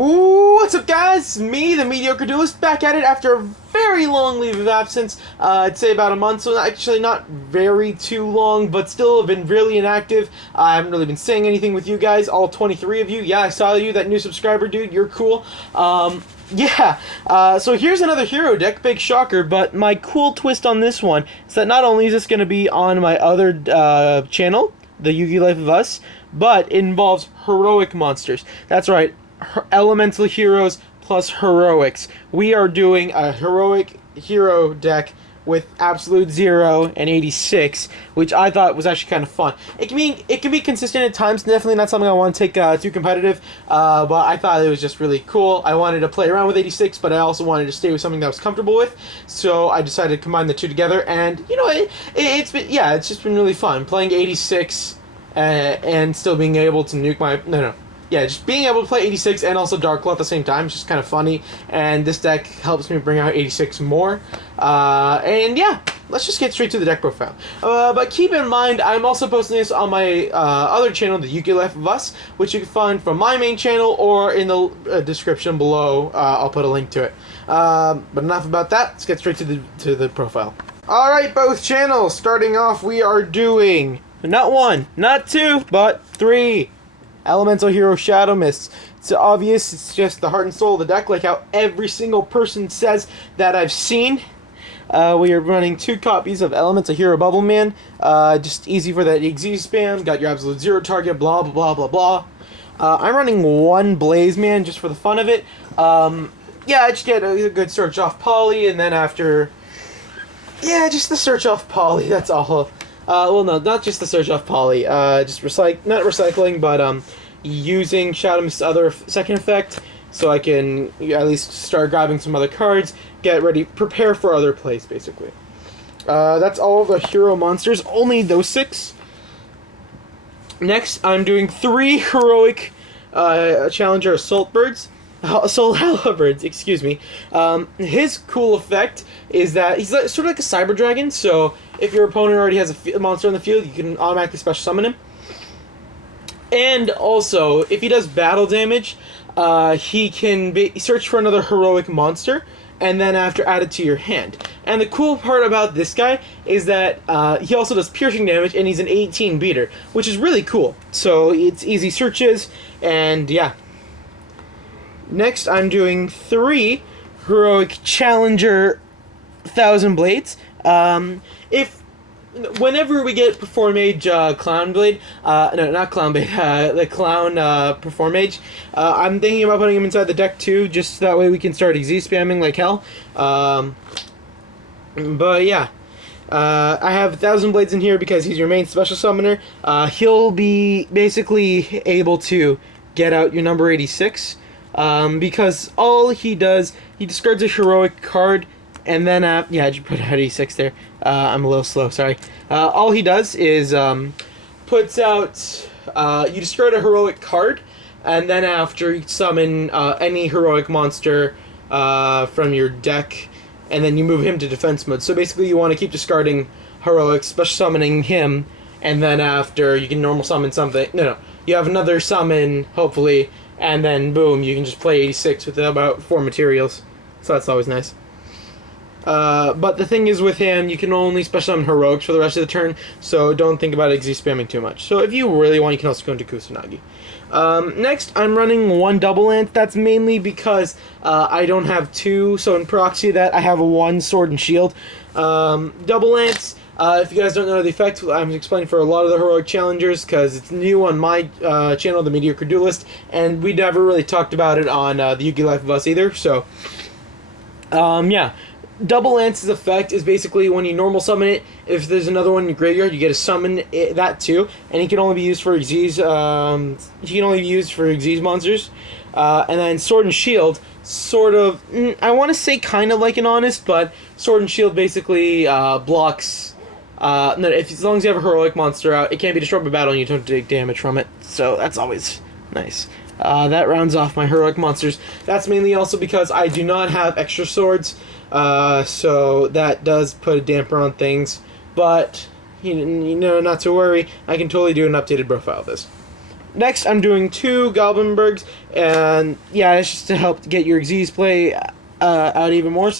Ooh, what's up, guys? Me, the Mediocre Duelist, back at it after a very long leave of absence. I'd say about a month, so actually not very too long, but still have been really inactive. I haven't really been saying anything with you guys, all 23 of you. Yeah, I saw you, that new subscriber, dude. You're cool. So here's another hero deck, big shocker, but my cool twist on this one is that not only is this going to be on my other channel, the Yu-Gi Life of Us, but it involves heroic monsters. That's right. Elemental heroes plus heroics. We are doing a heroic hero deck with Absolute Zero and 86, which I thought was actually kind of fun. It can be consistent at times. Definitely not something I want to take too competitive, but I thought it was just really cool. I wanted to play around with 86, but I also wanted to stay with something that I was comfortable with. So I decided to combine the two together, and you know, it's just been really fun playing 86 and still being able to nuke my just being able to play 86 and also Dark Claw at the same time is just kind of funny, and this deck helps me bring out 86 more. And yeah, let's just get straight to the deck profile. But keep in mind, I'm also posting this on my other channel, the Yu-Gi Life of Us, which you can find from my main channel or in the description below. I'll put a link to it. But enough about that. Let's get straight to the profile. All right, both channels. Starting off, we are doing not one, not two, but three. Elemental Hero Shadow Mists. It's obvious, it's just the heart and soul of the deck, like how every single person says that I've seen. We are running 2 copies of Elemental Hero Bubble Man. Just easy for that XZ spam. Got your Absolute Zero target, blah, blah, blah, blah, blah. I'm running 1 Blaze Man just for the fun of it. I just get a good search off Poly, and then after... yeah, just the search off Poly, that's all. Well, no, not just the search off Poly. Just not recycling, but using Shadow Mist's other second effect, so I can at least start grabbing some other cards, get ready, prepare for other plays, basically. That's all of the hero monsters, only those 6. Next, I'm doing 3 heroic Challenger Assault Birds. Assault Haliburns, excuse me. His cool effect is that he's sort of like a Cyber Dragon, so if your opponent already has a monster on the field, you can automatically special summon him. And also, if he does battle damage, he can search for another heroic monster, and then after add it to your hand. And the cool part about this guy is that he also does piercing damage, and he's an 18 beater, which is really cool. So it's easy searches, and yeah. Next, I'm doing 3 heroic Challenger Thousand Blades. Whenever we get Perform Mage Clown Blade, no, not Clown Blade, the Clown Perform Mage, I'm thinking about putting him inside the deck too, just that way we can start XZ spamming like hell. But yeah, I have Thousand Blades in here because he's your main special summoner. He'll be basically able to get out your number 86. Because all he does, he discards a heroic card, and then, I just put out 86 there. I'm a little slow, sorry. All he does is, puts out, you discard a heroic card, and then after you summon, any heroic monster, from your deck, and then you move him to defense mode. So basically you want to keep discarding heroics, special summoning him, and then after you can normal summon something, you have another summon, hopefully, and then boom, you can just play 86 with about 4 materials. So that's always nice. But the thing is with him, you can only special summon heroics for the rest of the turn, so don't think about XZ spamming too much. So if you really want, you can also go into Kusanagi. Next, I'm running 1 Double Lance. That's mainly because I don't have 2, so in proxy that I have a 1 Sword and Shield. Double Lance, if you guys don't know the effect, I'm explaining for a lot of the heroic challengers because it's new on my channel, the Mediocre Duelist, and we never really talked about it on the Yu-Gi Life of Us either. So, yeah. Double Lance's effect is basically when you normal summon it, if there's another one in your graveyard, you get to summon that too, and he can only be used for Xyz, monsters. And then Sword and Shield, sort of, I want to say kind of like an Honest, but Sword and Shield basically blocks, as long as you have a heroic monster out, it can't be destroyed by battle and you don't take damage from it, so that's always nice. That rounds off my heroic monsters. That's mainly also because I do not have extra swords, so that does put a damper on things, but, not to worry, I can totally do an updated profile of this. Next, I'm doing 2 Goblinbergs, and yeah, it's just to help get your Xyz play out even more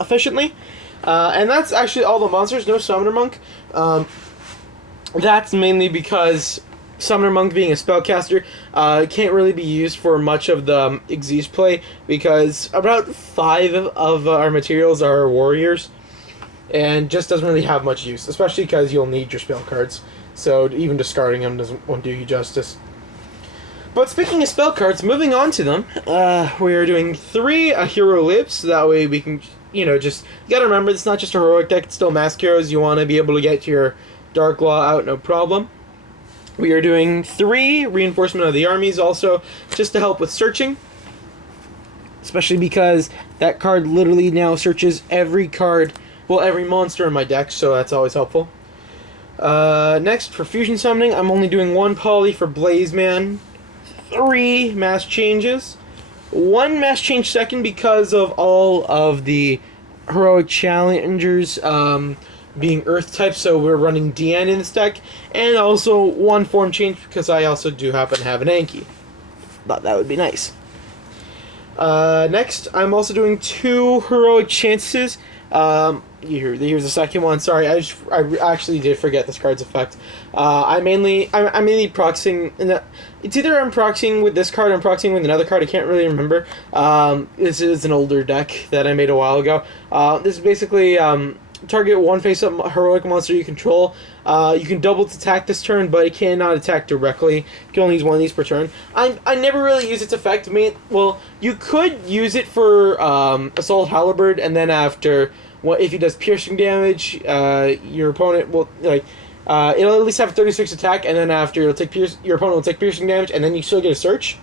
efficiently. And that's actually all the monsters, no Summoner Monk. That's mainly because Summoner Monk, being a spellcaster, can't really be used for much of the Xyz play, because about 5 of our materials are warriors, and just doesn't really have much use, especially because you'll need your spell cards. So even discarding them won't do you justice. But speaking of spell cards, moving on to them, we are doing 3 hero lips, so that way we can, you gotta remember, it's not just a heroic deck, it's still mask heroes. You want to be able to get your Dark Law out, no problem. We are doing 3 reinforcement of the armies also, just to help with searching. Especially because that card literally now searches every card, well, every monster in my deck, so that's always helpful. Next, for fusion summoning, I'm only doing 1 poly for Blazeman, 3 mass changes, 1 mass change second because of all of the heroic challengers being earth type, so we're running DN in this deck, and also 1 form change because I also do happen to have an Anki. Thought that would be nice. Next, I'm also doing 2 heroic chances. Here's the second one. Sorry, I actually did forget this card's effect. I'm mainly proxying. It's either I'm proxying with this card or I'm proxying with another card. I can't really remember. This is an older deck that I made a while ago. This is basically target 1 face-up heroic monster you control. You can double attack this turn, but it cannot attack directly. You can only use 1 of these per turn. I never really use its effect. You could use it for Assault Halberd, and then after, if he does piercing damage, your opponent will it'll at least have 36 attack, and then after your opponent will take piercing damage, and then you still get a search.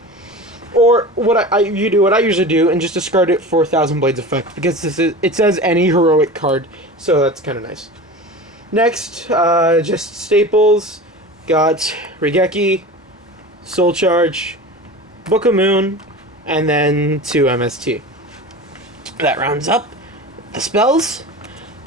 Or what I usually do, and just discard it for Thousand Blades effect, because it says any heroic card, so that's kind of nice. Next, just staples, got Raigeki, Soul Charge, Book of Moon, and then 2 MST. That rounds up the spells.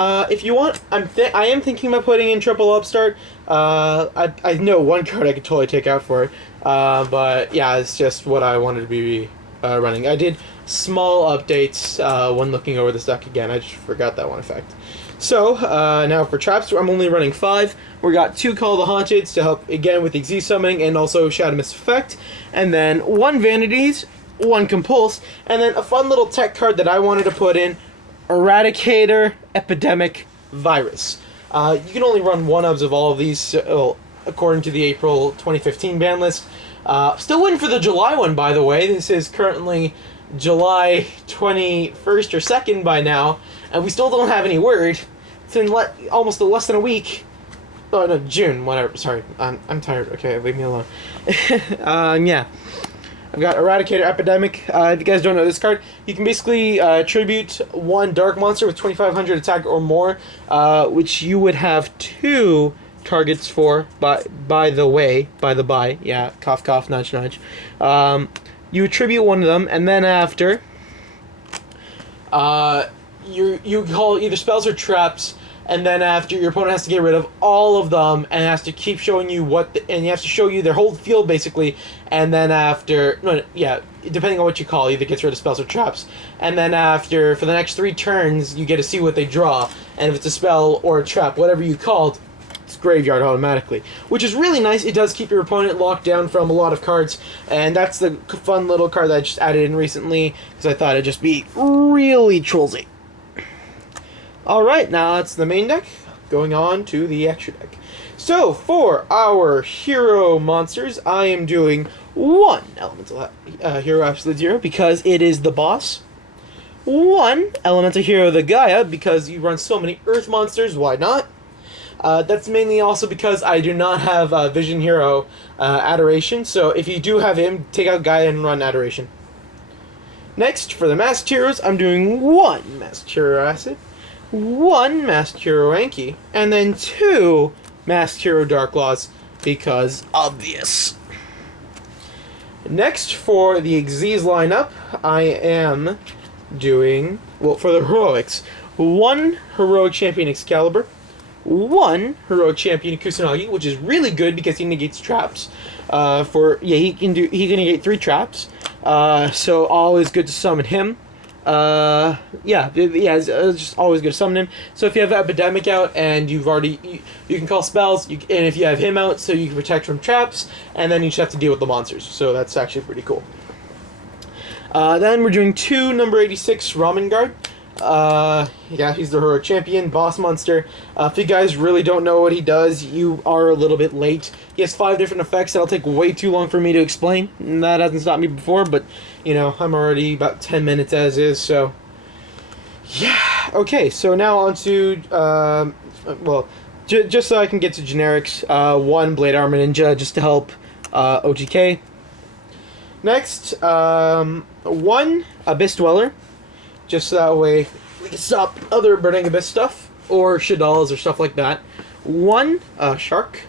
If you want, I am thinking about putting in Triple Upstart. I know 1 card I could totally take out for it. But yeah, it's just what I wanted to be running. I did small updates when looking over this deck again. I just forgot that one effect. So, now for traps, I'm only running 5. We got 2 Call of the Haunted to help, again, with Xyz summoning and also Shadow Mist effect. And then 1 Vanities, 1 Compulse, and then a fun little tech card that I wanted to put in, Eradicator Epidemic Virus. You can only run 1-ofs of all of these, according to the April 2015 ban list. Still waiting for the July one, by the way. This is currently July 21st or 2nd by now, and we still don't have any word. It's been almost less than a week. Oh, no, June, whatever. Sorry, I'm tired. Okay, leave me alone. Yeah. I've got Eradicator Epidemic. If you guys don't know this card, you can basically tribute 1 dark monster with 2,500 attack or more, which you would have 2 targets for, by the by, yeah, cough cough, nudge nudge. You attribute 1 of them, and then after, you call either spells or traps, and then after, your opponent has to get rid of all of them, and has to keep showing you and you have to show you their whole field, basically, and then after, depending on what you call, either gets rid of spells or traps, and then after, for the next 3 turns, you get to see what they draw, and if it's a spell or a trap, whatever you called, it's graveyard automatically, which is really nice. It does keep your opponent locked down from a lot of cards, and that's the fun little card that I just added in recently, because I thought it'd just be really trollsy. Alright, now that's the main deck. Going on to the extra deck. So, for our hero monsters, I am doing 1 Elemental Hero Absolute Zero, because it is the boss. 1 Elemental Hero the Gaia, because you run so many Earth monsters, why not? That's mainly also because I do not have Vision Hero Adoration, so if you do have him, take out Gaia and run Adoration. Next, for the Masked Heroes, I'm doing 1 Masked Hero Acid, 1 Masked Hero Anki, and then 2 Masked Hero Dark Laws, because obvious. Next, for the Xyz lineup, I am doing, for the Heroics, 1 Heroic Champion Excalibur, 1 Heroic Champion Kusanagi, which is really good because he negates traps. He can negate 3 traps. So always good to summon him. It's just always good to summon him. So if you have Epidemic out and you can call spells, and if you have him out, so you can protect from traps, and then you just have to deal with the monsters. So that's actually pretty cool. Then we're doing 2 number 86 Ramen Guard. He's the Heroic Champion, boss monster. If you guys really don't know what he does, you are a little bit late. He has 5 different effects that'll take way too long for me to explain. And that hasn't stopped me before, but, I'm already about 10 minutes as is, so... Yeah, okay, so now on to, just so I can get to generics, 1 Blade Armor Ninja, just to help, OTK. Next, 1 Abyss Dweller. Just so that way we can stop other Burning Abyss stuff, or Shaddolls or stuff like that. 1 Shark.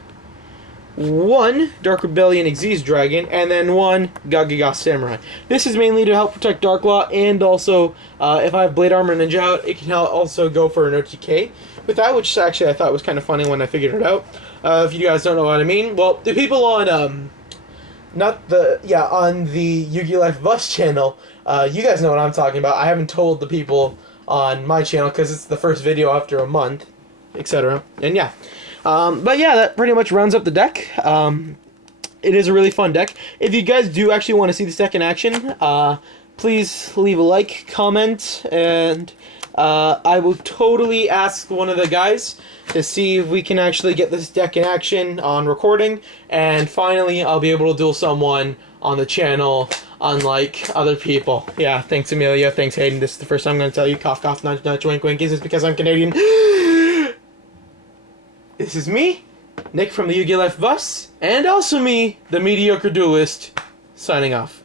1 Dark Rebellion Xyz Dragon, and then 1 Gagaga Samurai. This is mainly to help protect Darklaw, and also, if I have Blade Armor Ninja out, it can also go for an OTK with that, which actually I thought was kind of funny when I figured it out. If you guys don't know what I mean, well, the people on, on the Yu-Gi-Oh! Life of Us channel, you guys know what I'm talking about. I haven't told the people on my channel because it's the first video after a month, etc. And yeah. But yeah, that pretty much rounds up the deck. It is a really fun deck. If you guys do actually want to see this deck in action, please leave a like, comment, and I will totally ask one of the guys to see if we can actually get this deck in action on recording, and finally I'll be able to duel someone on the channel, unlike other people. Yeah, thanks Amelia, thanks Hayden. This is the first time I'm going to tell you, cough cough, nudge nudge, wink wink. Is this because I'm Canadian? This is me, Nick from the Yu-Gi-Oh! Life of Us, and also me, the Mediocre Duelist, signing off.